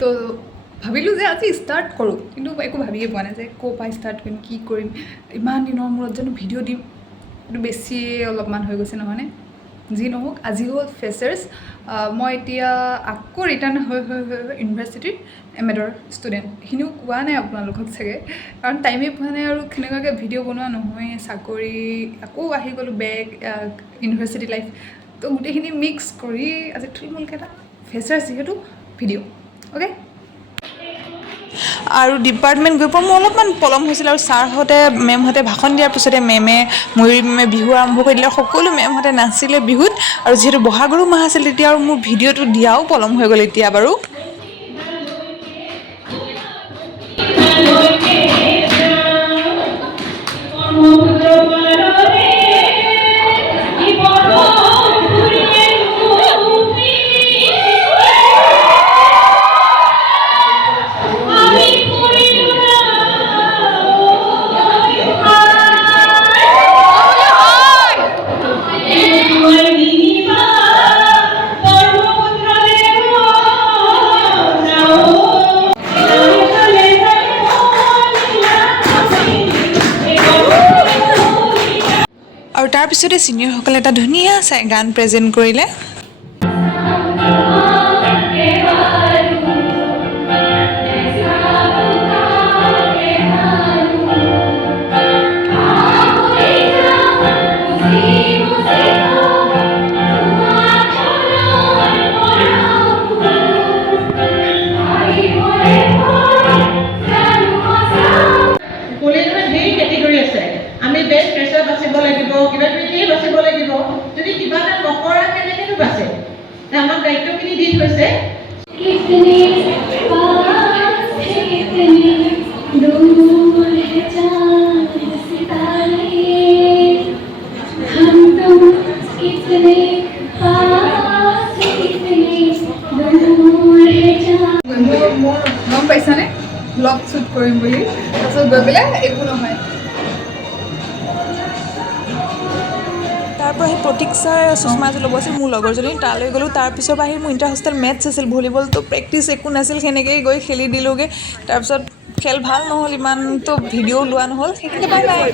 তো ভাবিলোঁ যে আজি ষ্টাৰ্ট কৰোঁ, কিন্তু একো ভাবিয়ে পোৱা নাই যে ক'ৰ পৰা ষ্টাৰ্ট কৰিম, কি কৰিম। ইমান দিনৰ মূৰত জানো ভিডিঅ' দিম, কিন্তু বেছিয়ে অলপমান হৈ গৈছে নহয়নে। যি নহওক, আজি হ'ল ফ্ৰেছাৰ্ছ। মই এতিয়া আকৌ ৰিটাৰ্ণ হৈ ইউনিভাৰ্চিটিৰ এম.এডৰ ষ্টুডেণ্ট। এইখিনিও কোৱা নাই আপোনালোকক চাগে, কাৰণ টাইমেই পোৱা নাই আৰু সেনেকুৱাকৈ ভিডিঅ' বনোৱা নহয়। চাকৰি আকৌ আহি গ'লোঁ বেক, ইউনিভাৰ্চিটি লাইফ। তো গোটেইখিনি মিক্স কৰি আজি থুলমূলকৈ এটা ফ্ৰেছাৰ্ছ যিহেতু ভিডিঅ'। অ'কে। আৰু ডিপাৰ্টমেণ্ট গৈ পোৱা মোৰ অলপমান পলম হৈছিল, আৰু ছাৰহঁতে মেমহঁতে ভাষণ দিয়াৰ পিছতে ময়ূৰী মেমে বিহু আৰম্ভ কৰি দিলে। সকলো মেমহঁতে নাচিলে বিহুত, আৰু যিহেতু বহাগৰো মাহ আছিল তেতিয়া আৰু মোৰ ভিডিঅ'টো দিয়াও পলম হৈ গ'ল এতিয়া বাৰু। আৰু তাৰপিছতে ছিনিয়ৰসকলে এটা ধুনীয়া গান প্ৰেজেণ্ট কৰিলে। আমি বেষ্ট ফ্ৰেছাৰ বাচিব লাগিব, কিবা কিবি বাচিব লাগিব। যদি কিবা এটা নকৰা কেনেকেনো বাচে? আমাক দায়িত্বখিনি দি থৈছে। মোৰ গম পাইছানে ব্লগ শ্বুট কৰিম বুলি, তাৰপিছত গৈ পেলাই একো নহয়। তাৰ পৰা সেই প্ৰতীক ছাৰ চশমা এযোৰ ল'ব আছিল মোৰ লগৰজনী, তালৈ গ'লোঁ। তাৰপিছৰ পৰা আহি মোৰ ইণ্টাৰ হোষ্টেল মেটছ আছিল, ভলীবলটো প্ৰেক্টিছ একো নাছিল, সেনেকৈয়ে গৈ খেলি দিলোঁগৈ। তাৰপিছত খেল ভাল নহ'ল ইমান, তো ভিডিঅ' লোৱা নহ'ল, সেইখিনিতে বাই বাই।